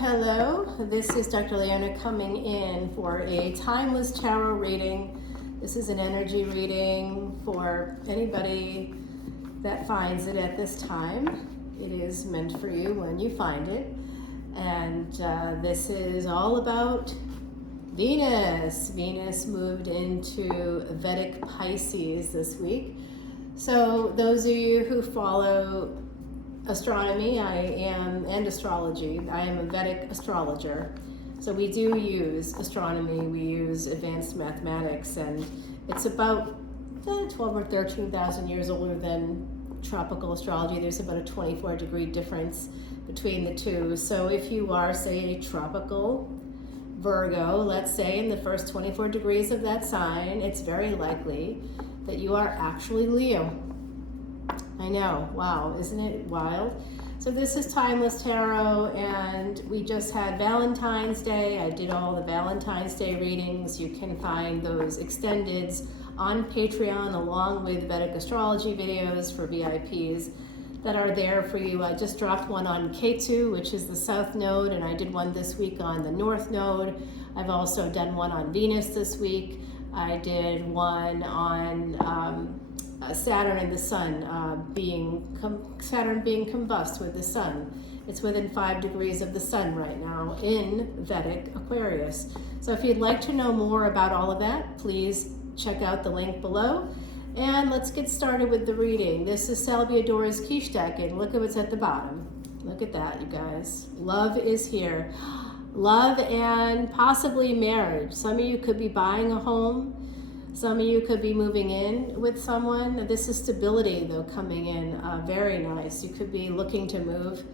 Hello. This is Dr. Leona coming in for a timeless tarot reading. This is an energy reading for anybody that finds it at this time. It is meant for you when you find it. And this is all about Venus. Venus moved into Vedic Pisces this week. So those of you who follow astronomy, and astrology, I am a Vedic astrologer. So we do use astronomy, we use advanced mathematics, and it's about 12 or 13,000 years older than tropical astrology. There's about a 24-degree difference between the two. So if you are, say, a tropical Virgo, let's say, in the first 24 degrees of that sign, it's very likely that you are actually Leo. I know, wow, isn't it wild? So this is Timeless Tarot, and we just had Valentine's Day. I did all the Valentine's Day readings. You can find those extendeds on Patreon along with Vedic Astrology videos for VIPs that are there for you. I just dropped one on K2, which is the South Node, and I did one this week on the North Node. I've also done one on Venus this week. I did one on Saturn and the Sun, Saturn being combust with the Sun. It's within 5 degrees of the Sun right now in Vedic Aquarius. So if you'd like to know more about all of that, please check out the link below. And let's get started with the reading. This is Salviadora's Quiche deck, and look at what's at the bottom. Look at that, you guys. Love is here. Love and possibly marriage. Some of you could be buying a home. Some of you could be moving in with someone. This is stability, though, coming in. Very nice. You could be looking to move.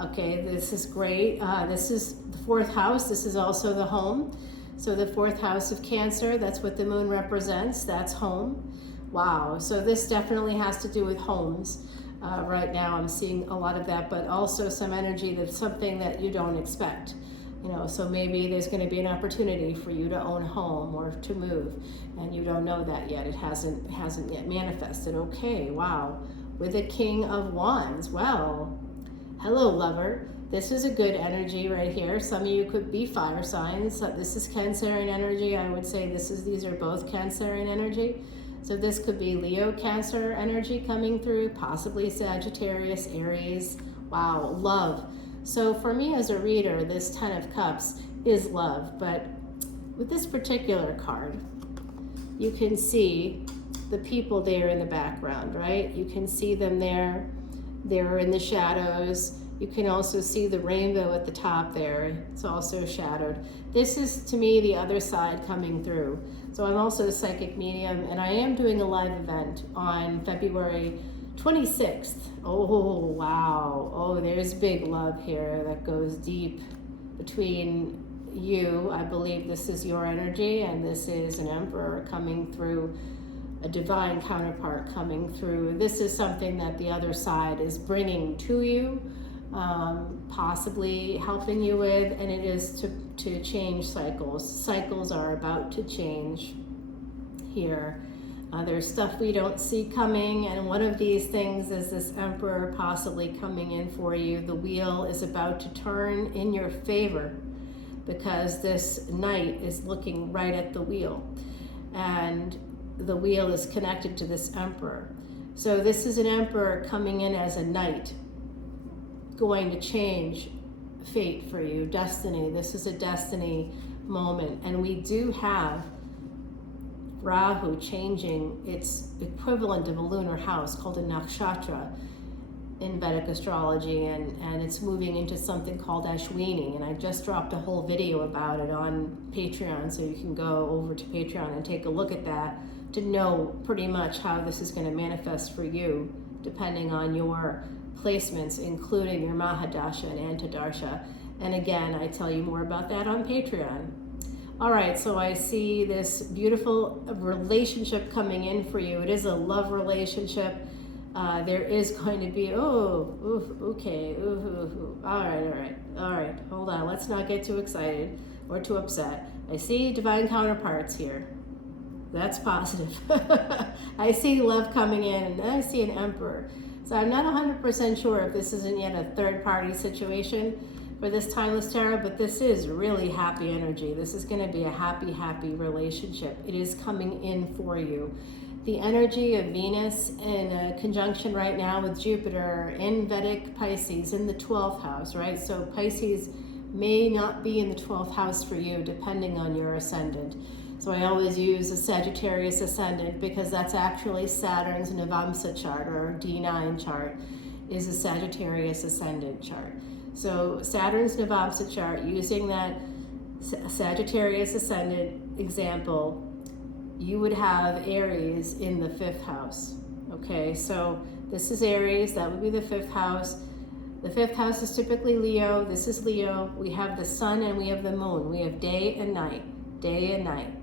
Okay, this is great. This is the 4th house. This is also the home. So the 4th house of Cancer, that's what the moon represents. That's home. Wow. So this definitely has to do with homes. Right now I'm seeing a lot of that, but also some energy that's something that you don't expect. So maybe there's going to be an opportunity for you to own a home or to move, and you don't know that yet. It hasn't yet manifested. Okay, wow. With the King of Wands. Well, hello, lover. This is a good energy right here. Some of you could be fire signs. This is Cancerian energy. I would say these are both Cancerian energy. So this could be Leo Cancer energy coming through, possibly Sagittarius, Aries. Wow, love. So for me as a reader, this 10 of Cups is love, but with this particular card, you can see the people there in the background, right? You can see them there. They're in the shadows. You can also see the rainbow at the top there. It's also shadowed. This is, to me, the other side coming through. So I'm also a psychic medium, and I am doing a live event on February 26th. Oh, wow. Oh, there's big love here that goes deep between you. I believe this is your energy, and this is an emperor coming through, a divine counterpart coming through. This is something that the other side is bringing to you, possibly helping you with, and it is to change cycles. Cycles are about to change here. There's stuff we don't see coming, and one of these things is this emperor possibly coming in for you. The wheel is about to turn in your favor because this knight is looking right at the wheel, and the wheel is connected to this emperor. So this is an emperor coming in as a knight, going to change fate for you, destiny. This is a destiny moment, and we do have Rahu changing its equivalent of a lunar house called a nakshatra in Vedic astrology, and it's moving into something called Ashwini, and I just dropped a whole video about it on Patreon, so you can go over to Patreon and take a look at that to know pretty much how this is going to manifest for you, depending on your placements, including your Mahadasha and Antardasha. And again, I tell you more about that on Patreon. All right, so I see this beautiful relationship coming in for you. It is a love relationship. There is going to be, okay, all right, hold on. Let's not get too excited or too upset. I see divine counterparts here. That's positive. I see love coming in, and then I see an emperor. So I'm not 100% sure if this isn't yet a third party situation, for this timeless tarot, but this is really happy energy. This is going to be a happy, happy relationship. It is coming in for you. The energy of Venus in a conjunction right now with Jupiter in Vedic Pisces in the 12th house, right? So Pisces may not be in the 12th house for you depending on your ascendant. So I always use a Sagittarius ascendant because that's actually Saturn's Navamsa chart, or D9 chart is a Sagittarius ascendant chart. So Saturn's Navamsa chart, using that Sagittarius ascendant example, you would have Aries in the 5th house. Okay, so this is Aries, that would be the 5th house. The 5th house is typically Leo. This is Leo. We have the sun and we have the moon. We have day and night, day and night.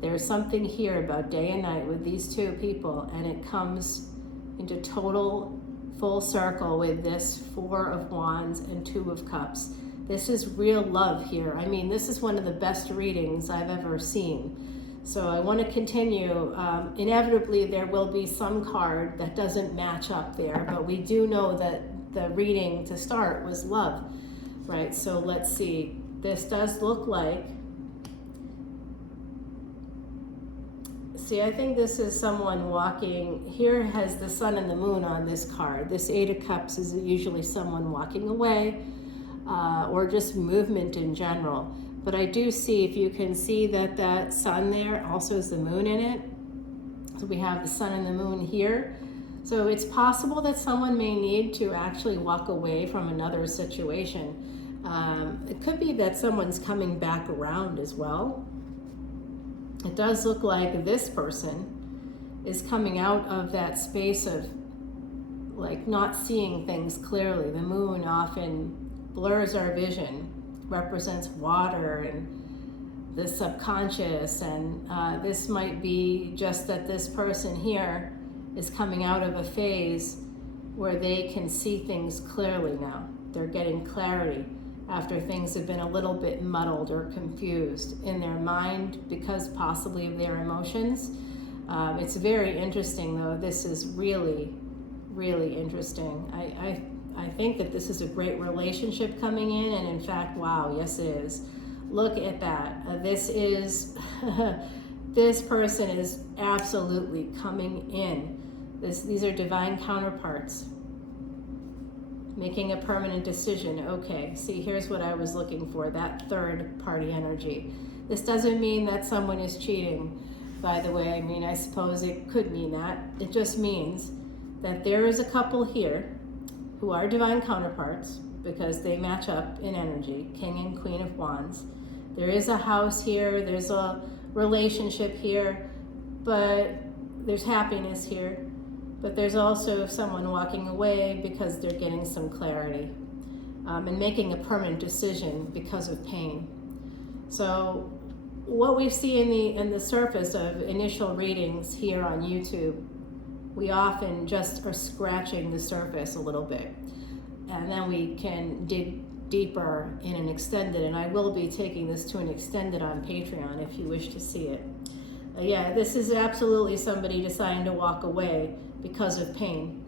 There's something here about day and night with these two people, and it comes into total full circle with this 4 of Wands and 2 of Cups. This is real love here. I mean, this is one of the best readings I've ever seen. So I want to continue. Inevitably, there will be some card that doesn't match up there, but we do know that the reading to start was love, right? So let's see. This does look like, see, I think this is someone walking. Here has the sun and the moon on this card. This 8 of Cups is usually someone walking away or just movement in general. But I do see, if you can see that that sun there also has the moon in it. So we have the sun and the moon here. So it's possible that someone may need to actually walk away from another situation. It could be that someone's coming back around as well. It does look like this person is coming out of that space of like not seeing things clearly. The moon often blurs our vision, represents water and the subconscious, and this might be just that this person here is coming out of a phase where they can see things clearly now. They're getting clarity after things have been a little bit muddled or confused in their mind because possibly of their emotions. It's very interesting though. This is really, really interesting. I think that this is a great relationship coming in, and in fact, wow, yes it is. Look at that. This is, this person is absolutely coming in. These are divine counterparts. Making a permanent decision. Okay, see, here's what I was looking for, that third party energy. This doesn't mean that someone is cheating, by the way. I mean, I suppose it could mean that. It just means that there is a couple here who are divine counterparts because they match up in energy, King and Queen of Wands. There is a house here, there's a relationship here, but there's happiness here. But there's also someone walking away because they're getting some clarity and making a permanent decision because of pain. So what we see in the surface of initial readings here on YouTube, we often just are scratching the surface a little bit. And then we can dig deeper in an extended, and I will be taking this to an extended on Patreon if you wish to see it. Yeah, this is absolutely somebody deciding to walk away because of pain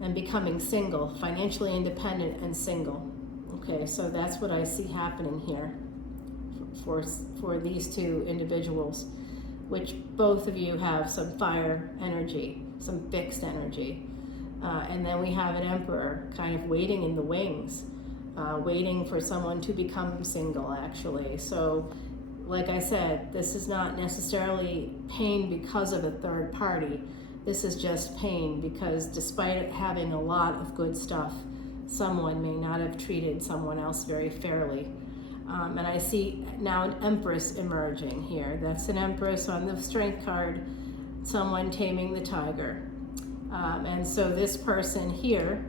and becoming single, financially independent and single. Okay, so that's what I see happening here for these two individuals, which both of you have some fire energy, some fixed energy. And then we have an emperor kind of waiting in the wings, waiting for someone to become single, actually. So like I said, this is not necessarily pain because of a third party. This is just pain because despite it having a lot of good stuff, someone may not have treated someone else very fairly. And I see now an Empress emerging here. That's an Empress on the Strength card, someone taming the tiger. And so this person here,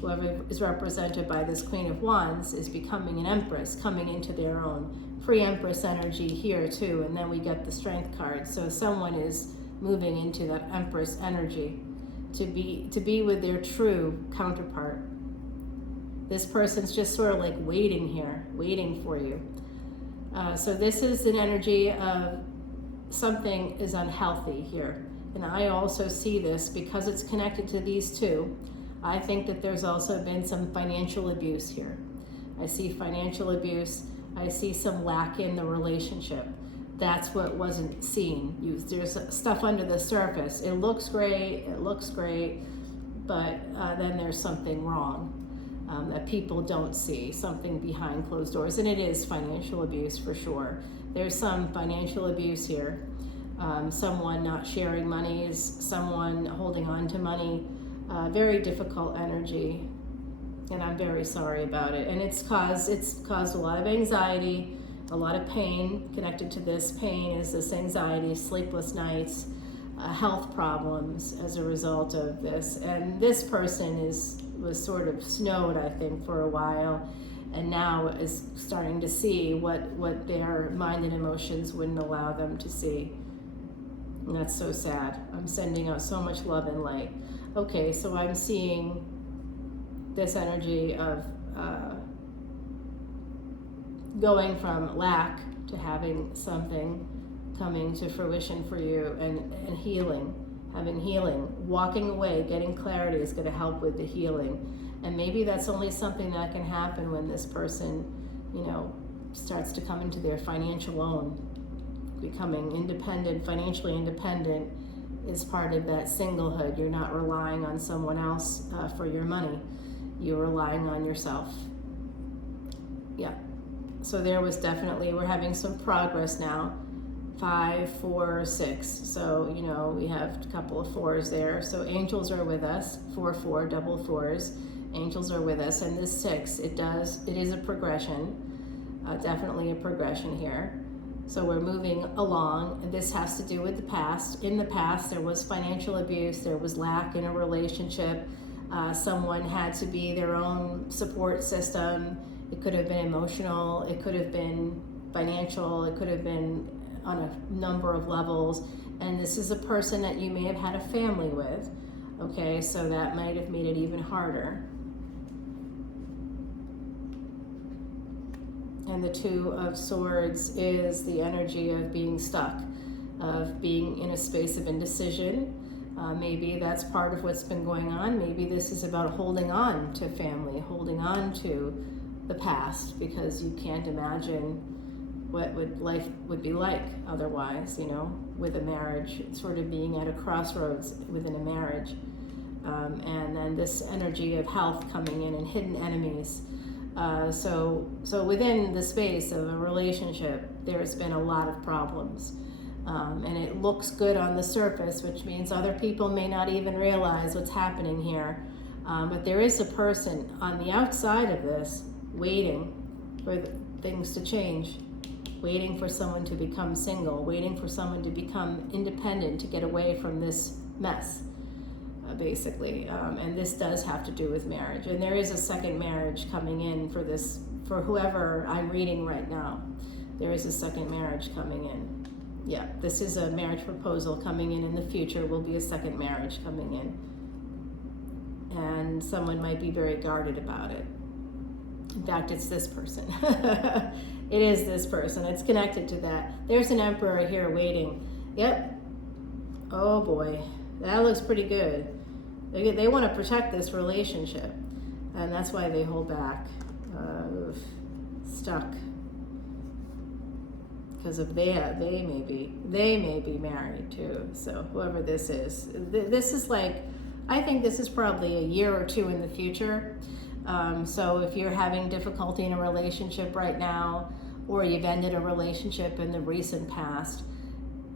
whoever is represented by this Queen of Wands, is becoming an Empress, coming into their own. Free Empress energy here too, and then we get the Strength card. So someone is moving into that Empress energy to be with their true counterpart. This person's just sort of like waiting here, waiting for you. So this is an energy of something is unhealthy here. And I also see this because it's connected to these two. I think that there's also been some financial abuse here. I see financial abuse. I see some lack in the relationship. That's what wasn't seen. There's stuff under the surface. It looks great, but then there's something wrong that people don't see, something behind closed doors. And it is financial abuse for sure. There's some financial abuse here. Someone not sharing monies, someone holding on to money. Very difficult energy, and I'm very sorry about it. And it's caused a lot of anxiety, a lot of pain. Connected to this pain is this anxiety, sleepless nights, health problems as a result of this. And this person was sort of snowed, I think, for a while, and now is starting to see what their mind and emotions wouldn't allow them to see. And that's so sad. I'm sending out so much love and light. Okay, so I'm seeing this energy of going from lack to having something coming to fruition for you, and healing, having healing. Walking away, getting clarity is going to help with the healing. And maybe that's only something that can happen when this person, starts to come into their financial own. Becoming independent, financially independent, is part of that singlehood. You're not relying on someone else for your money. You're relying on yourself. Yeah. So there was definitely, we're having some progress now. 5, 4, 6. So, we have a couple of 4s there. So angels are with us. 4, 4, double 4s. Angels are with us. And this 6, it is a progression. Definitely a progression here. So we're moving along, and this has to do with the past. In the past, there was financial abuse, there was lack in a relationship. Someone had to be their own support system. It could have been emotional, it could have been financial, it could have been on a number of levels. And this is a person that you may have had a family with, okay? So that might have made it even harder. And the 2 of Swords is the energy of being stuck, of being in a space of indecision. Maybe that's part of what's been going on. Maybe this is about holding on to family, holding on to the past, because you can't imagine what life would be like otherwise, with a marriage, sort of being at a crossroads within a marriage. And then this energy of health coming in and hidden enemies. So within the space of a relationship, there's been a lot of problems. And it looks good on the surface, which means other people may not even realize what's happening here. But there is a person on the outside of this waiting for things to change, waiting for someone to become single, waiting for someone to become independent, to get away from this mess. Basically, and this does have to do with marriage, and there is a second marriage coming in for whoever I'm reading right now. There is a second marriage coming in. Yeah, this is a marriage proposal coming in the future. Will be a second marriage coming in, and someone might be very guarded about it. In fact, it's this person. It is this person. It's connected to that. There's an Emperor here waiting. Yep. Oh boy, that looks pretty good. They want to protect this relationship, and that's why they hold back. Stuck. Because of they may be married too. So whoever this is like, I think this is probably a year or 2 in the future. So if you're having difficulty in a relationship right now, or you've ended a relationship in the recent past,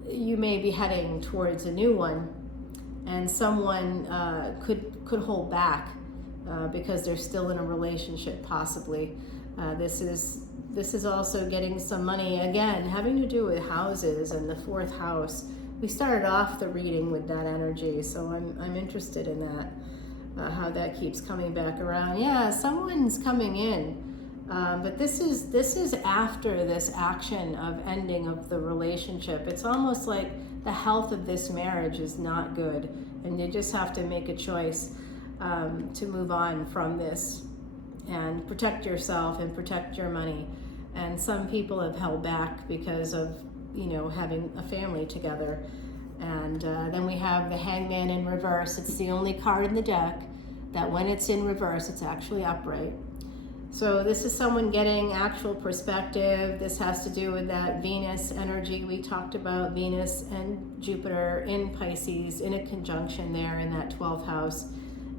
you may be heading towards a new one. And someone could hold back because they're still in a relationship, possibly. This is also getting some money, again, having to do with houses and the 4th house. We started off the reading with that energy, so I'm interested in that, how that keeps coming back around. Yeah, someone's coming in, but this is after this action of ending of the relationship. It's almost like the health of this marriage is not good, and you just have to make a choice to move on from this and protect yourself and protect your money. And some people have held back because of having a family together. And then we have the Hangman in reverse. It's the only card in the deck that when it's in reverse, it's actually upright. So this is someone getting actual perspective. This has to do with that Venus energy we talked about, Venus and Jupiter in Pisces in a conjunction there in that 12th house,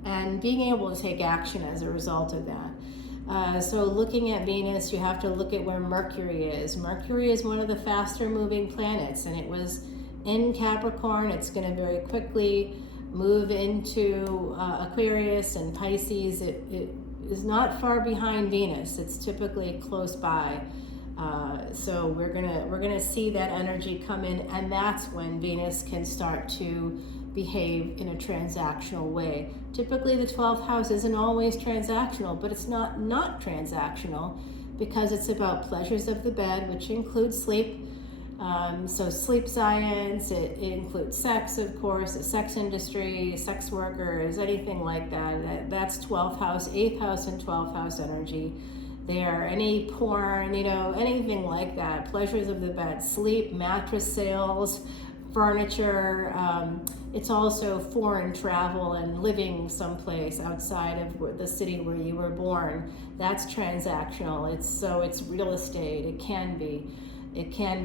and being able to take action as a result of that. So looking at Venus, you have to look at where Mercury is. Mercury is one of the faster moving planets, and it was in Capricorn. It's going to very quickly move into Aquarius and Pisces. It is not far behind Venus. It's typically close by. So we're gonna see that energy come in, and that's when Venus can start to behave in a transactional way. Typically the 12th house isn't always transactional, but it's not transactional because it's about pleasures of the bed, which includes sleep. So sleep science, it includes sex, of course, the sex industry, sex workers, anything like that. That's 12th house, 8th house, and 12th house energy there. Any porn, anything like that. Pleasures of the bed, sleep, mattress sales, furniture. It's also foreign travel and living someplace outside of the city where you were born. That's transactional. It's real estate. It can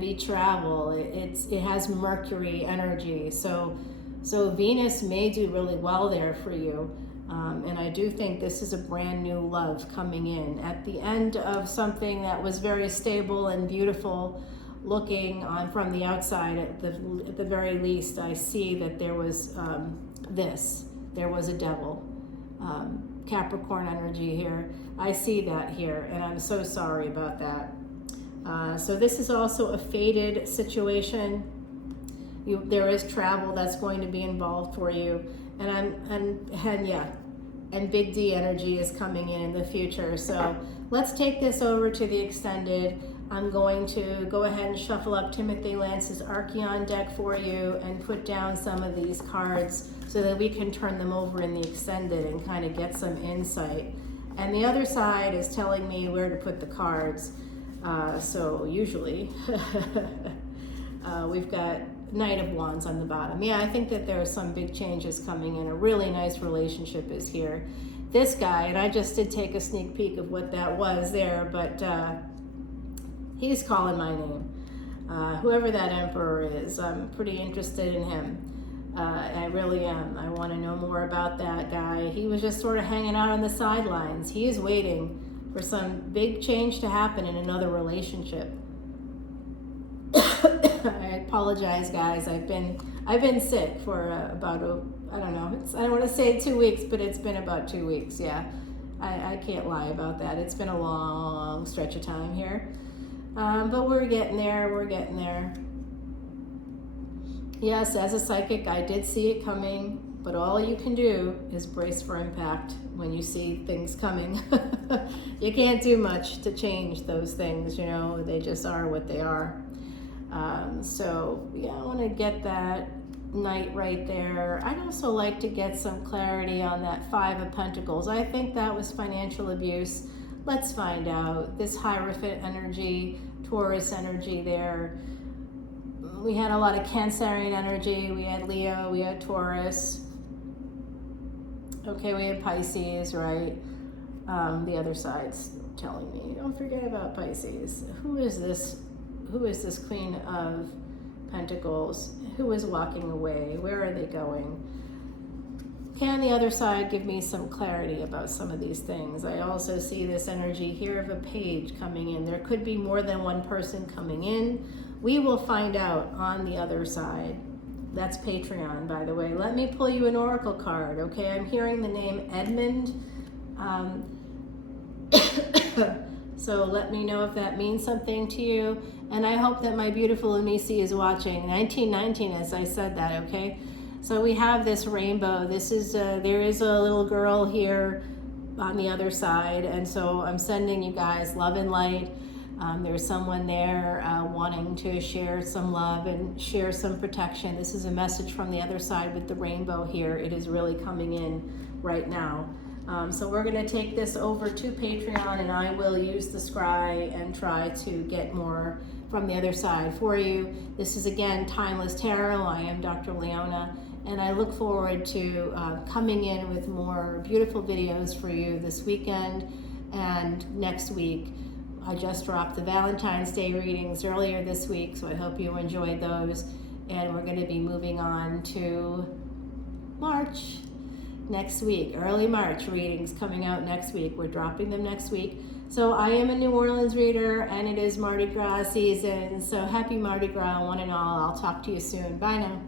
be travel. It has Mercury energy. So Venus may do really well there for you. And I do think this is a brand new love coming in at the end of something that was very stable and beautiful looking on from the outside. At the very least, I see that there was there was a devil, Capricorn energy here. I see that here, and I'm so sorry about that. So this is also a fated situation. There is travel that's going to be involved for you, and big D energy is coming in the future. So let's take this over to the extended. I'm going to go ahead and shuffle up Timothy Lance's Archeon deck for you and put down some of these cards so that we can turn them over in the extended and kind of get some insight. And the other side is telling me where to put the cards. So usually we've got Knight of Wands on the bottom. Yeah, I think that there are some big changes coming in. A really nice relationship is here. This guy, and I just did take a sneak peek of what that was there, but he's calling my name. Whoever that emperor is, I'm pretty interested in him. I really am. I want to know more about that guy. He was just sort of hanging out on the sidelines. He is waiting for some big change to happen in another relationship. I apologize, guys. I've been sick for about I don't want to say 2 weeks, but it's been about 2 weeks. Yeah, I can't lie about that. It's been a long stretch of time here, but we're getting there. We're getting there. Yes, as a psychic, I did see it coming, but all you can do is brace for impact when you see things coming. You can't do much to change those things, they just are what they are. So yeah, I want to get that Knight right there. I'd also like to get some clarity on that 5 of Pentacles. I think that was financial abuse. Let's find out. This Hierophant energy, Taurus energy there. We had a lot of Cancerian energy. We had Leo, we had Taurus. Okay, we had Pisces, right? The other side's telling me, don't forget about Pisces. Who is this Queen of Pentacles? Who is walking away? Where are they going? Can the other side give me some clarity about some of these things? I also see this energy here of a page coming in. There could be more than one person coming in. We will find out on the other side. That's Patreon, by the way. Let me pull you an oracle card, okay? I'm hearing the name Edmund. So let me know if that means something to you. And I hope that my beautiful Anisi is watching. 1919, as I said that, okay? So we have this rainbow. This is, there is a little girl here on the other side. And so I'm sending you guys love and light. There's someone there wanting to share some love and share some protection. This is a message from the other side with the rainbow here. It is really coming in right now. So we're going to take this over to Patreon, and I will use the scry and try to get more from the other side for you. This is, again, Timeless Tarot. I am Dr. Leona, And I look forward to coming in with more beautiful videos for you this weekend and next week. I just dropped the Valentine's Day readings earlier this week, so I hope you enjoyed those. And we're going to be moving on to March next week. Early March readings coming out next week. We're dropping them next week. So I am a New Orleans reader, and it is Mardi Gras season. So happy Mardi Gras, one and all. I'll talk to you soon. Bye now.